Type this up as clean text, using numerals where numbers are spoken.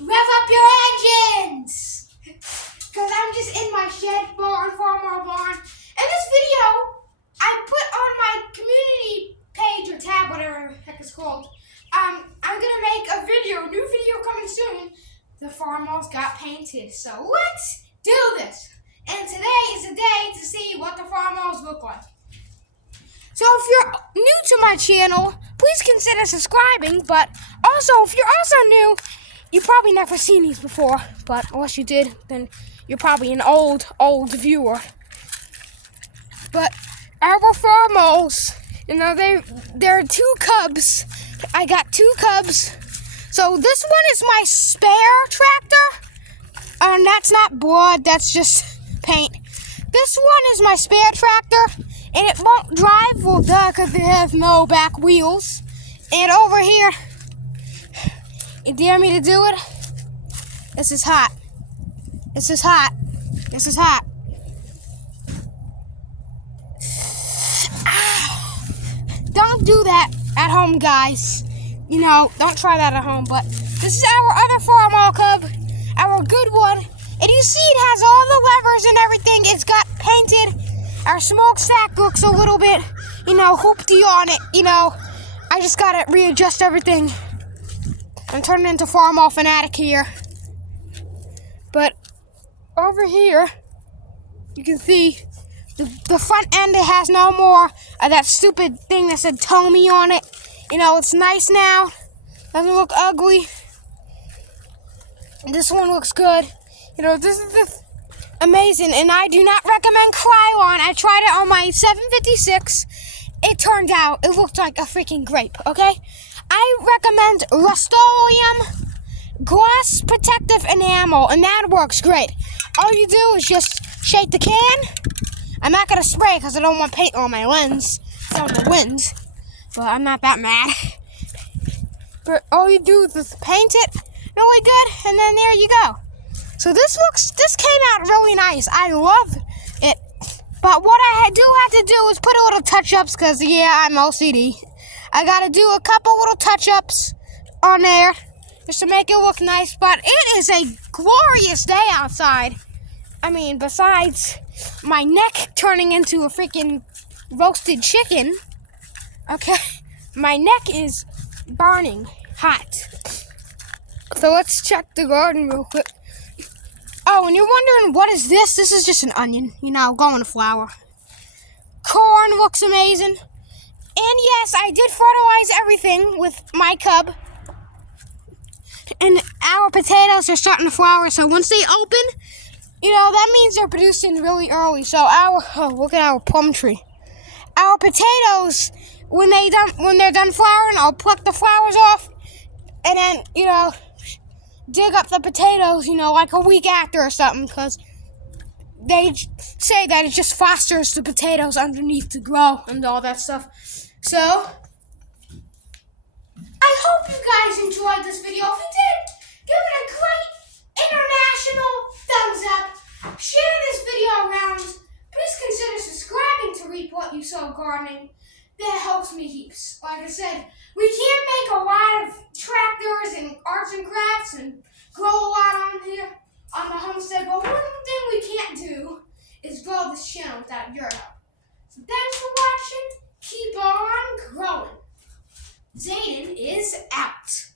Rev up your engines! Because I'm just in my shed barn, FARMALLS barn. And this video, I put on my community page or tab, whatever the heck it's called. I'm going to make a video, new video coming soon. The FARMALLS got painted. So let's do this. And today is the day to see what the FARMALLS look like. So if you're new to my channel, please consider subscribing. But also, if you're also new, you've probably never seen these before. But unless you did, then you're probably an old viewer. But our FARMALLS, you know, there are two cubs. I got two cubs. So this one is my spare tractor. And that's not blood, that's just paint. This one is my spare tractor. And it won't drive, well, duh, because it has no back wheels. And over here, you dare me to do it? This is hot. This is hot. This is hot. Don't do that at home, guys. You know, don't try that at home. But this is our other FARMALLS cub, our good one. And you see it has all the levers and everything. It's got painted. Our smokestack looks a little bit, you know, hoopty on it. You know, I just gotta readjust everything. I'm turning into FARMALLS fanatic here. But over here, you can see the front end, it has no more of that stupid thing that said Tommy on it. You know, it's nice now. Doesn't look ugly. This one looks good. You know, this is amazing, and I do not recommend Krylon. I tried it on my 756. It turned out, it looked like a freaking grape, okay? I recommend Rust-Oleum Gloss Protective Enamel, and that works great. All you do is just shake the can. I'm not going to spray because I don't want paint on my lens. It's on the wind, but I'm not that mad. But all you do is just paint it really good, and then there you go. So this came out really nice. I love it. But what I do have to do is put a little touch-ups because, yeah, I'm OCD. I got to do a couple little touch-ups on there just to make it look nice. But it is a glorious day outside. I mean, besides my neck turning into a freaking roasted chicken, okay, my neck is burning hot. So let's check the garden real quick. Oh, and you're wondering, what is this? This is just an onion, you know, going to flower. Corn looks amazing. And yes, I did fertilize everything with my cub. And our potatoes are starting to flower, so once they open, you know, that means they're producing really early. So look at our plum tree. Our potatoes, when they're done flowering, I'll pluck the flowers off, and then, you know, dig up the potatoes, you know, like a week after or something, because they say that it just fosters the potatoes underneath to grow and all that stuff. So, I hope you guys enjoyed this video. If you did, give it a great international thumbs up. Share this video around. Please consider subscribing to Reap What You Sow Gardening. That helps me heaps. Like I said, we can't make a lot of tractors and arts and crafts and grow a lot on here on the homestead, but one thing we can't do is grow this channel without your help. So thanks for watching. Keep on growing. Zayden is out.